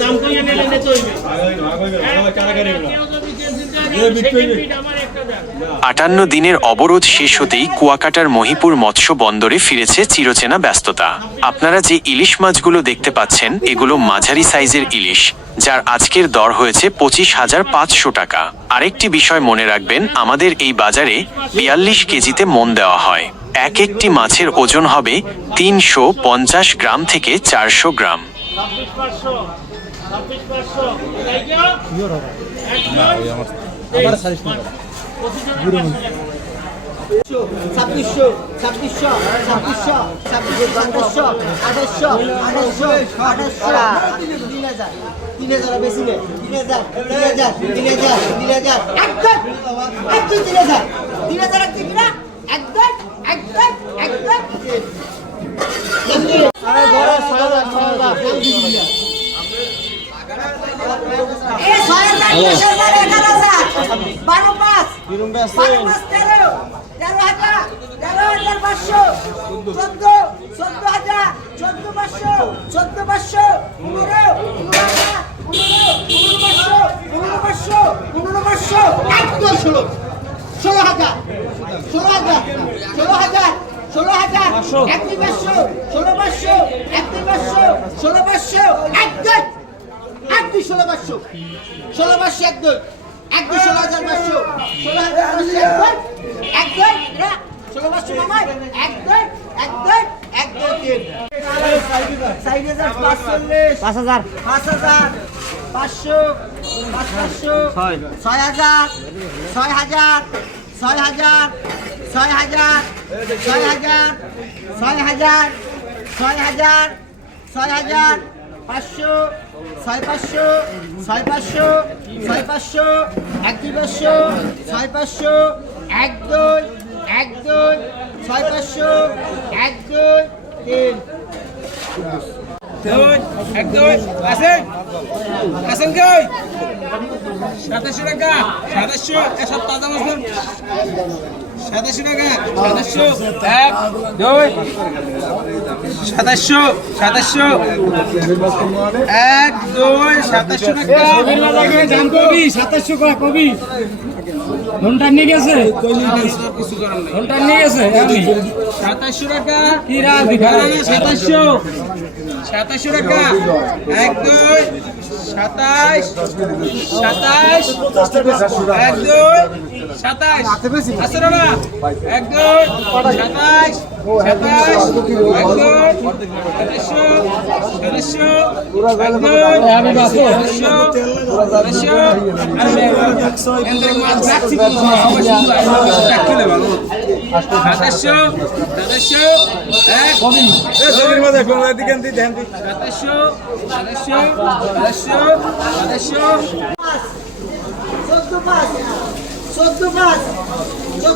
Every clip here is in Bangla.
দাম কমিয়ে নিলে নিতে হইবে আমার আটান্ন দিনের অবরোধ শেষ হতেই কুয়াকাটার মহিপুর মৎস্য বন্দরে ফিরেছে চিরচেনা ব্যস্ততা। আপনারা যে ইলিশ মাছগুলো দেখতে পাচ্ছেন এগুলো মাঝারি সাইজের ইলিশ যার আজকের দর হয়েছে পঁচিশ হাজার পাঁচশো টাকা। আরেকটি বিষয় মনে রাখবেন আমাদের এই বাজারে বিয়াল্লিশ কেজিতে মন দেওয়া হয়। এক একটি মাছের ওজন হবে তিনশো পঞ্চাশ গ্রাম থেকে চারশো গ্রাম। ছাব্বিশ ছাব্বিশশো ছাব্বিশশো ছাব্বিশশো ছাব্বিশশো সাতাশশো আঠাশশো আঠাশশো আঠাশশো। তিন হাজার তিন হাজার বেশি নেই। তিন হাজার তিন হাজার তিন হাজার তিন হাজার। একদম একদম তিন হাজার। তিন হাজার একদম কিনা? একদম একদম একদম। এ ছয় হাজার কিরম আছেন ষোলো হাজার ষোলো হাজার ষোলো হাজার ষোলো হাজার এক দুই পাঁচশো ষোলো পাঁচশো এক দুই পাঁচশো ষোলো পাঁচশো এক দুই ষোলো পাঁচশো ষোলো পাঁচশো এক এক দুই ষোলো হাজার পাঁচ হাজার। পাঁচ হাজার পাঁচশো পাঁচ পাঁচশো ছয় হাজার ছয় হাজার ছয় হাজার ছয় হাজার ছয় হাজার ছয় হাজার ছয় হাজার ছয় হাজার পাঁচশো ছয় পাঁচশো ছয় পাঁচশো ছয় পাঁচশো, এক দুই পাঁচশো, ছয় পাঁচশো, এক দুই এক দুই, ছয় পাঁচশো, এক দুই দুই, এক দুই, আসেন। আসেন কই টাকা, সাতাশশো একশো তাজা মাছ। সাতাশশো টাকা? সাতাশশো। এক দুই। সাতাশশো সাতাশশো। এক দুই সাতাশশো টাকা। সাতাশশো কবি ঘণ্টা নিয়ে গেছে ঘণ্টা নিয়ে গেছে সাতাশশো টাকা। সাতাশশো। সাতাশশো টাকা। এক দুই সাতাশ। সাতাশ। এক দুই। সাতাশ। আসো না একজন সাতাশ সাতাশ একজন সদস্য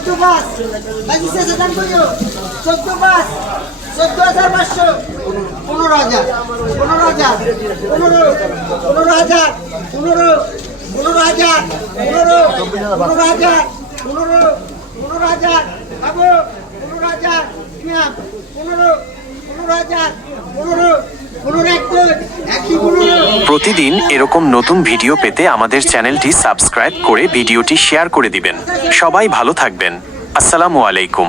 চোদ্দ পাঁচ। বাকি শেষ হাজার করিও চোদ্দ পাঁচ। চোদ্দ হাজার পাঁচশো। পনেরো হাজার। পনেরো হাজার। পনেরো। পনেরো হাজার। পনেরো। পনেরো হাজার। পনেরো। পনেরো হাজার। পনেরো। পনেরো হাজার। বাবু পনেরো হাজার। পনেরো। পনেরো হাজার। পনেরো। প্রতিদিন এরকম নতুন ভিডিও পেতে আমাদের চ্যানেলটি সাবস্ক্রাইব করে ভিডিওটি শেয়ার করে দিবেন। সবাই ভালো থাকবেন। আসসালামু আলাইকুম।